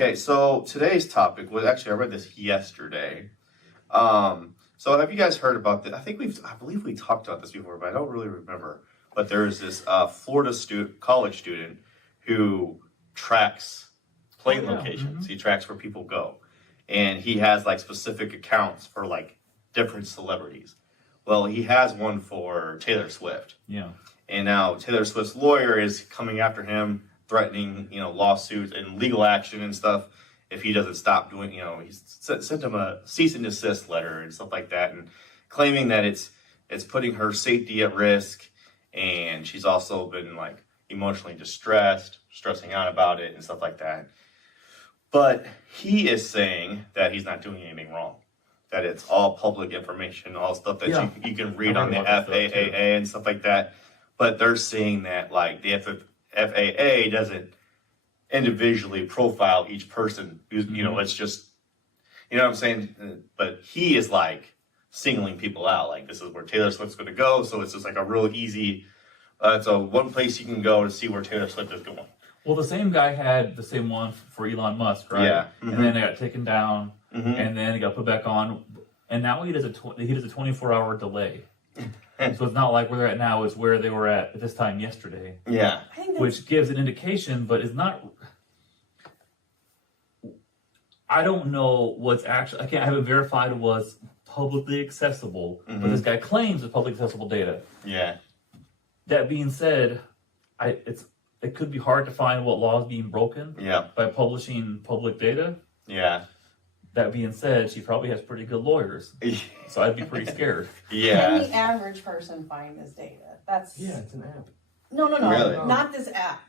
Okay, so today's topic was actually I read this yesterday. So have you guys heard about this? I believe we talked about this before, but I don't really remember. But there is this Florida college student who tracks plane locations. He tracks where people go, and he has like specific accounts for like different celebrities. Well, he has one for Taylor Swift. Yeah. And now Taylor Swift's lawyer is coming after him, threatening, lawsuits and legal action and stuff if he doesn't stop doing, he's sent him a cease and desist letter and stuff like that, and claiming that it's putting her safety at risk, and she's also been like emotionally distressed, stressing out about it and stuff like that. But he is saying that he's not doing anything wrong, that it's all public information, all stuff that you can read on the FAA and stuff like that. But they're saying that like the FAA doesn't individually profile each person. It's just, what I'm saying? But he is like singling people out. Like, this is where Taylor Swift's going to go. So it's just like a real easy, it's a one place you can go to see where Taylor Swift is going. Well, the same guy had the same one for Elon Musk, right? Yeah. And then they got taken down, and then it got put back on, and now he does a 24-hour delay. So it's not like where they're at now; it's where they were at this time yesterday. Yeah, which gives an indication, but it's not. I don't know what's actually. I haven't verified what's publicly accessible, but this guy claims it's publicly accessible data. Yeah. That being said, it could be hard to find what law is being broken. Yeah. By publishing public data. Yeah. That being said, she probably has pretty good lawyers, so I'd be pretty scared. Yeah. Can the average person find this data? It's an app. No, Really? not this app,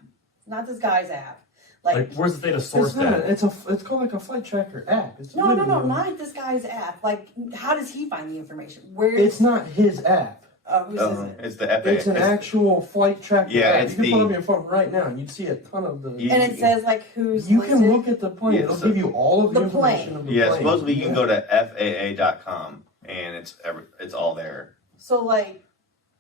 not this guy's app. Like where's the data sourced at? It's called like a flight tracker app. No, not this guy's app. Like, how does he find the information? It's not his app. Whose is it? It's the FAA. It's an actual flight tracker app. It's you can put it on your phone right now, and you'd see a ton of the. And it says like who's. You listed. can look at the plane. Yeah, It'll so give you all of the the information plane. of the Yeah, plane. supposedly you can go to FAA.com and it's all there. So like.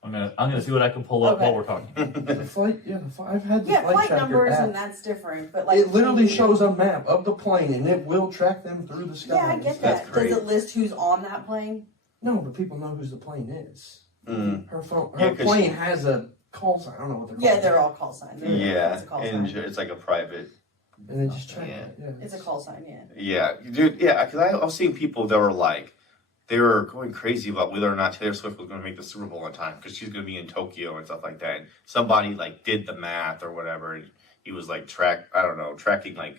I'm gonna see what I can pull up while we're talking. The flight, I've had the flight tracker numbers app. and that's different, but like. It literally shows a map of the plane, and it will track them through the sky. Yeah, I get That's that. great. Does it list who's on that plane? No, but people know whose the plane is. Her phone, Yeah, her 'cause plane has a call sign. I don't know what they're called. Yeah, they're all call sign. Yeah, It's a call and sign. it's like a private. And they just track Yeah. it. Yeah. It's a call sign, yeah. Yeah, dude. Yeah, because I was seeing people that were like, they were going crazy about whether or not Taylor Swift was going to make the Super Bowl on time because she's going to be in Tokyo and stuff like that. And somebody like did the math or whatever, and he was like tracking like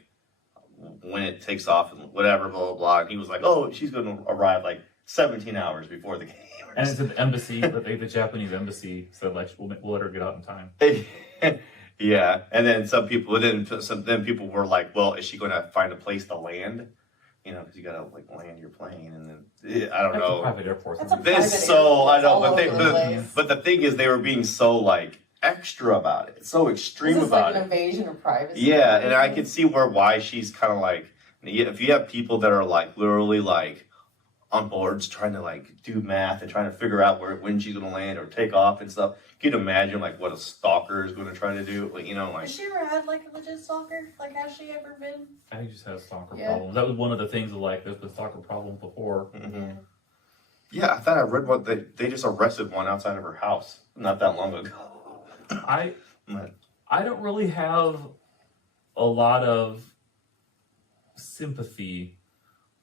when it takes off and whatever, blah blah blah. And he was like, oh, she's going to arrive like 17 hours before the game. And it's at the embassy, but the Japanese embassy said like we'll let her get out in time. Yeah, and then some people were like, well, is she going to find a place to land? Because you gotta like land your plane, and then I don't That's a know. private airport. That's a This private so I airport. know, All but over the place. but the thing is, they were being so like extra about it, so extreme Is this about like an it. invasion of privacy? Yeah, and I can see why she's kind of like, if you have people that are like literally like on boards trying to like do math and trying to figure out when she's gonna land or take off and stuff. You can imagine like what a stalker is gonna try to do. Like Has she ever had like a legit stalker? Like, has she ever been? I think she just has stalker Yeah. problems. That was one of the things of like there's been stalker problems before. Mhm. Yeah, I thought I read what they just arrested one outside of her house not that long ago. I But- don't really have a lot of sympathy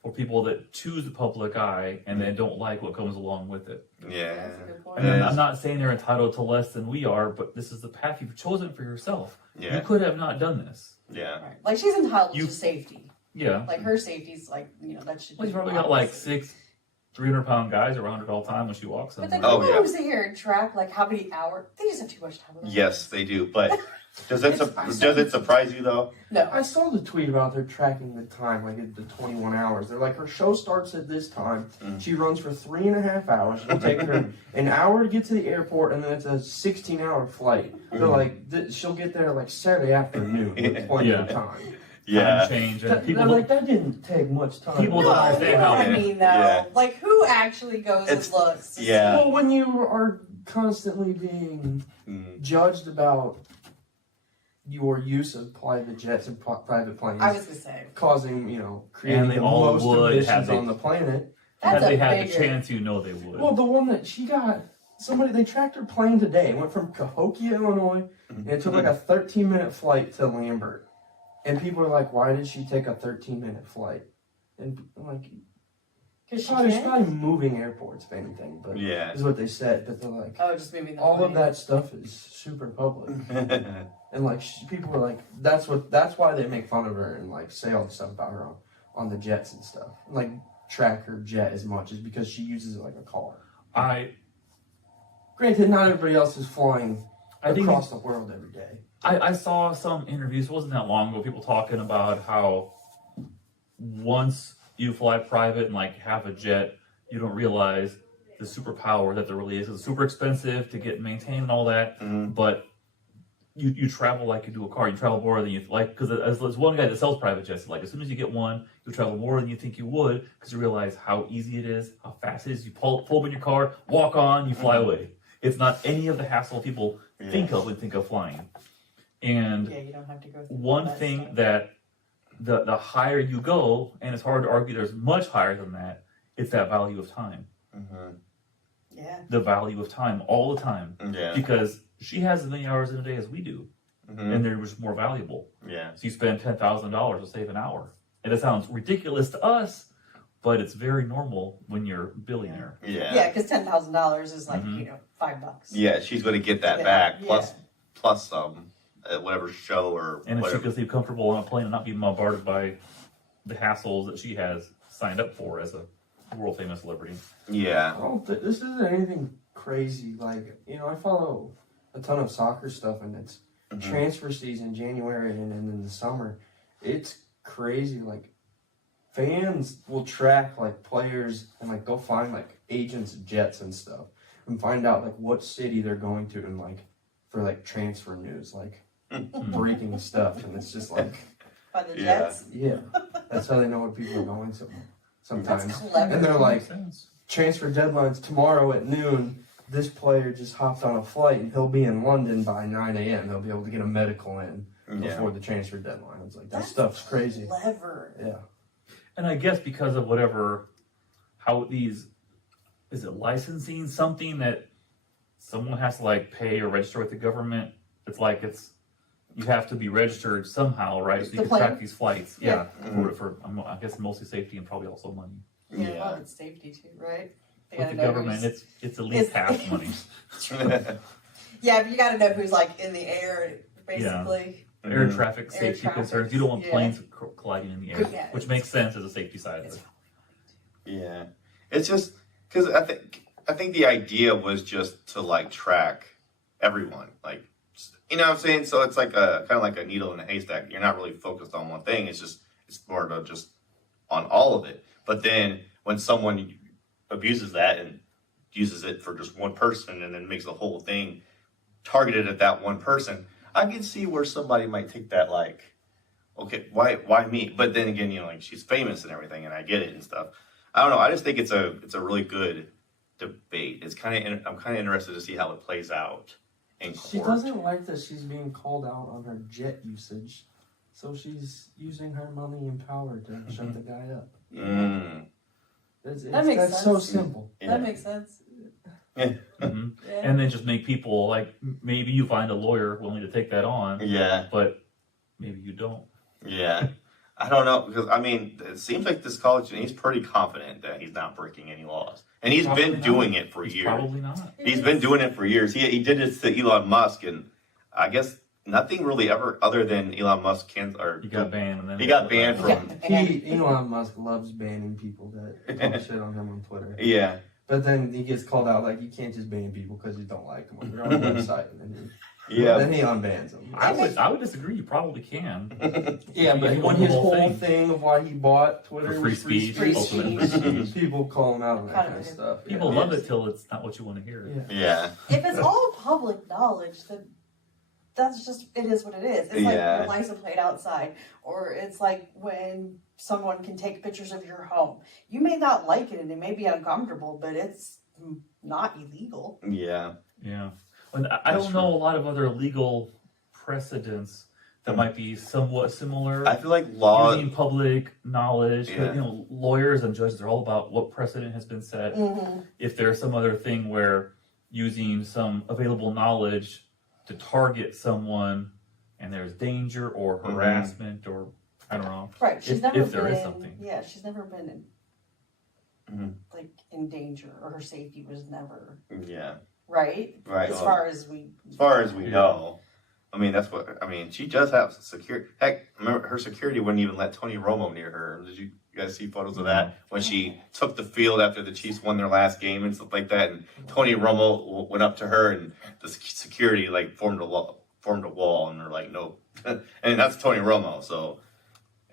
for people that choose the public eye and then don't like what comes along with it. Yeah. That's a good point. And Yes. I'm not saying they're entitled to less than we are, but this is the path you've chosen for yourself. Yeah. You could have not done this. Yeah. Right. Like, she's entitled You- to safety. Yeah. Like, her safety's like, that should Well, be you probably got like obvious. 6 300-pound guys around her all the time when she walks But somewhere. then Oh, people yeah. who sit here and track like how many hours, they just have too much time. Yes, they do. But does it It's- does it surprise you though? No. I saw the tweet about they're tracking the time, like at the 21 hours. They're like, her show starts at this time. She runs for 3.5 hours. It'll take her an hour to get to the airport, and then it's a 16-hour flight. They're like, she'll get there like Saturday afternoon with plenty of time. Yeah. Time change and That, people they're like, that didn't take much time. People No, don't you understand know how what I it is. mean, though. Yeah. Like, who actually goes It's- and looks? To yeah. Well, when you are constantly being judged about your use of private jets and private planes I was gonna say causing, creating And they the all most would emissions have on the planet. Had that's a they had the bigger. chance, they would. Well, the one that she got, they tracked her plane today. It went from Cahokia, Illinois, and it took like a 13-minute flight to Lambert. And people are like, why did she take a 13-minute flight? And I'm like, Because she's probably moving airports, if anything, but Yeah. is what they said. But they're like, Oh, just moving the all of plane. that stuff is super public. And like people are like, that's why they make fun of her and like say all the stuff about her on the jets and stuff. Like track her jet as much is because she uses it like a car. Granted, not everybody else is flying across the world every day. I saw some interviews, it wasn't that long ago, people talking about how once you fly private and like have a jet, you don't realize the superpower that there really is. It's super expensive to get maintained and all that, but you travel like you do a car. You travel more than you like, because there's one guy that sells private jets. Like as soon as you get one, you travel more than you think you would, because you realize how easy it is, how fast it is. You pull up in your car, walk on, you fly away. It's not any of the hassle people think of when think of flying. And Yeah, you don't have to go through one all thing stuff. that the higher you go, and it's hard to argue there's much higher than that, it's that value of time. Yeah. The value of time all the time. Yeah. Because she has as many hours in a day as we do, and they're just more valuable. Yeah. So you spend $10,000 to save an hour. And it sounds ridiculous to us, but it's very normal when you're a billionaire. Yeah. Yeah, because $10,000 is like Mhm. $5. Yeah, she's going to get that Yeah, back yeah. plus some at whatever show or And if she whatever. can sleep comfortable on a plane and not be bombarded by the hassles that she has signed up for as a world famous celebrity. Yeah. This isn't anything crazy. Like, I follow a ton of soccer stuff, and it's transfer season, January, and in the summer. It's crazy. Like, fans will track, like, players and, like, go find, like, agents' jets and stuff and find out, like, what city they're going to and, like, for, like, transfer news, like, breaking stuff. And it's just, like, By the Yeah. Jets. yeah, that's how they know what people are going to sometimes. That's clever. And they're like, Makes sense. transfer deadline's tomorrow at noon. This player just hopped on a flight and he'll be in London by 9 a.m. He'll be able to get a medical in before the transfer deadline. It's like, that That's stuff's crazy. Clever. Yeah. And I guess because of how these, is it licensing something that someone has to like pay or register with the government? You have to be registered somehow, right? So you The can track plane? these flights. Yeah. For I guess mostly safety and probably also money. Yeah, Yeah. well, it's safety too, right? They With gotta the know government, who's- it's at least it's- half money. Yeah, but you got to know who's like in the air, basically. Air traffic Air safety traffic, concerns. You don't want yeah. planes colliding in the air, Yeah, which it's- makes sense as a safety side of It's it. Yeah. It's just because I think the idea was just to like track everyone, like, you know what I'm saying? So it's like kind of like a needle in a haystack. You're not really focused on one thing. It's more of just on all of it. But then when someone abuses that and uses it for just one person and then makes the whole thing targeted at that one person, I can see where somebody might take that like, okay, why me? But then again, like she's famous and everything, and I get it and stuff. I don't know. I just think it's a really good debate. I'm kind of interested to see how it plays out in court. She doesn't like that she's being called out on her jet usage. So she's using her money and power to shut the guy up. That makes that's so sense. simple. Yeah. That makes sense. hmm Yeah. And then just make people like, maybe you find a lawyer willing to take that on, Yeah, but maybe you don't. yeah. I don't know because I mean, it seems like this college, and he's pretty confident that he's not breaking any laws, and he's Probably been not. doing it for He's years. probably not. He's been doing it for years. He did it to Elon Musk, and I guess nothing really ever other than Elon Musk He got banned, and then He got banned from. Elon Musk loves banning people that talk shit on him on Twitter. Yeah, But then he gets called out like you can't just ban people because you don't like them on your own website, and yeah. then he unbans them. I would disagree. You probably can. Yeah, but He when won the his whole whole thing. thing of why he bought Twitter For free was free speech, Free ultimate speech. free speech. people call him out on that Kind kind of of stuff. People yeah. love it till it's not what you want to hear. Yeah. Yeah, If it's all public knowledge, then that's just, it is what it is. It's like Yeah. your license plate outside, or it's like when someone can take pictures of your home. You may not like it and it may be uncomfortable, but it's not illegal. yeah. Yeah. And I That's don't know a lot of other legal precedents. that might be somewhat similar. I feel like law. Using public knowledge, Yeah. you know, lawyers and judges are all about what precedent has been set. Mm-hmm. If there's some other thing where using some available knowledge to target someone and there's danger or harassment or I don't know. Right. She's If never there been. is something. Yeah, she's never been in, Mhm. like in danger, or her safety was never Yeah. right. Right. As well, far as we. as far as we know, I mean, that's what I mean. She does have security. Heck, remember her security wouldn't even let Tony Romo near her. Did you guys see photos of that when she took the field after the Chiefs won their last game and stuff like that? And Tony Romo went up to her, and the security like formed a wall, and they're like, no, and that's Tony Romo. So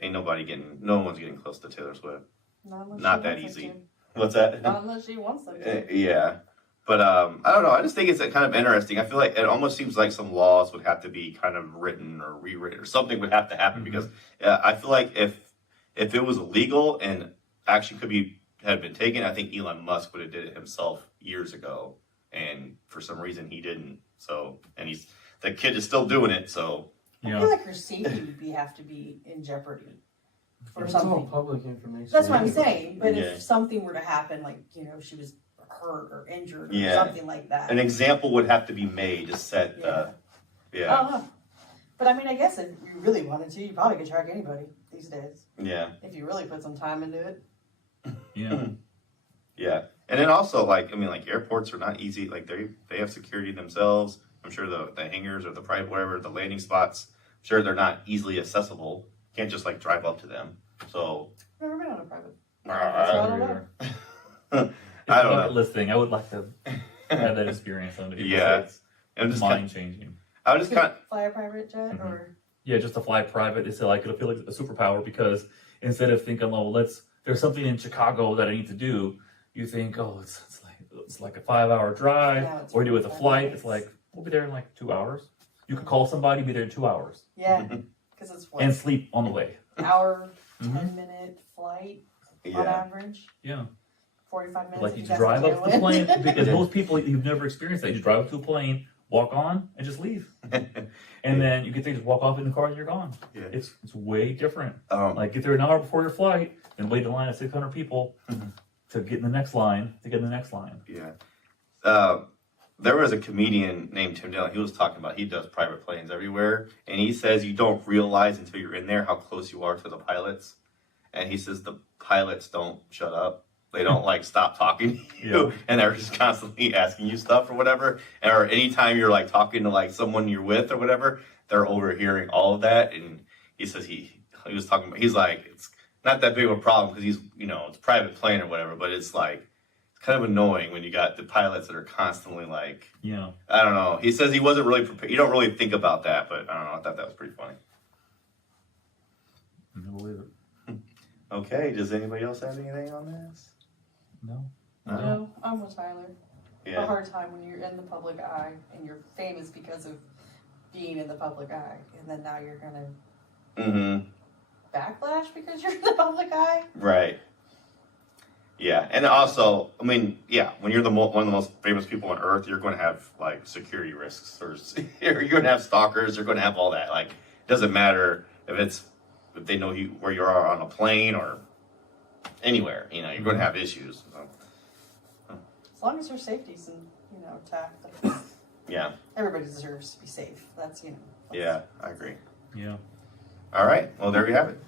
ain't no one's getting close to Taylor Swift. Not Not that easy. What's that? Not unless she wants them to. Yeah. But I don't know. I just think it's kind of interesting. I feel like it almost seems like some laws would have to be kind of written or rewritten, or something would have to happen because I feel like if it was illegal and action had been taken, I think Elon Musk would have did it himself years ago, and for some reason he didn't. So, and the kid is still doing it. So, I feel like her safety would have to be in jeopardy for It's all something. public information. That's what I'm anyway. saying. But Yeah. if something were to happen, like she was hurt or injured or Yeah. something like that. an example would have to be made to set. I Yeah. don't know. But I mean, I guess if you really wanted to, you probably could track anybody these days Yeah. if you really put some time into it. Yeah. Yeah, and then also like airports are not easy. Like they have security themselves. I'm sure the hangars or the private wherever the landing spots. I'm sure they're not easily accessible. You can't just like drive up to them. So I've never been on a private. So I I don't know. It's don't a bucket know. list thing. I would like to have that experience on it. Yeah. It's I'm just mind changing. I was just kind Fly a private jet Mhm. or Yeah, just to fly private, it's like it'll feel like a superpower because instead of thinking, oh, there's something in Chicago that I need to do, you think, oh, it's like a 5-hour drive, Yeah, it's or do it with a 45 flight. minutes. It's like we'll be there in like 2 hours. You could call somebody, be there in 2 hours, yeah, because it's what and sleep on the way. hour, Mhm. 10-minute flight on yeah. average. Yeah, 45 minutes. like if you you just drive got up to the plane tailwind. because most people you've never experienced that. You drive up to a plane, walk on, and just leave, and then you get to just walk off in the car and you're gone. Yeah. It's way different. Like get there an hour before your flight and wait in line of 600 people to get in the next line. Yeah. There was a comedian named Tim Dillon. He was talking about he does private planes everywhere, and he says you don't realize until you're in there how close you are to the pilots. And he says the pilots don't shut up. They don't like stop talking to you, and they're just constantly asking you stuff or whatever. Or anytime you're like talking to like someone you're with or whatever, they're overhearing all of that. And he says he was talking about he's like it's not that big of a problem because he's it's a private plane or whatever, but it's like kind of annoying when you got the pilots that are constantly like, Yeah. I don't know. He says he wasn't really prepared. You don't really think about that, but I don't know. I thought that was pretty funny. I believe it. Okay. Does anybody else have anything on this? No. No, I'm with Tyler. A Yeah. hard time when you're in the public eye and you're famous because of being in the public eye, and then now you're gonna Mm-hmm. backlash because you're in the public eye. Right. Yeah, and also, I mean, yeah, when you're one of the most famous people on earth, you're going to have like security risks, or you're going to have stalkers. You're going to have all that. Like, it doesn't matter if they know where you are on a plane or anywhere. You're going to have issues. So, As long as your safety's intact. yeah, Everybody deserves to be safe. That's yeah, I agree. Yeah. All right, well, there you have it.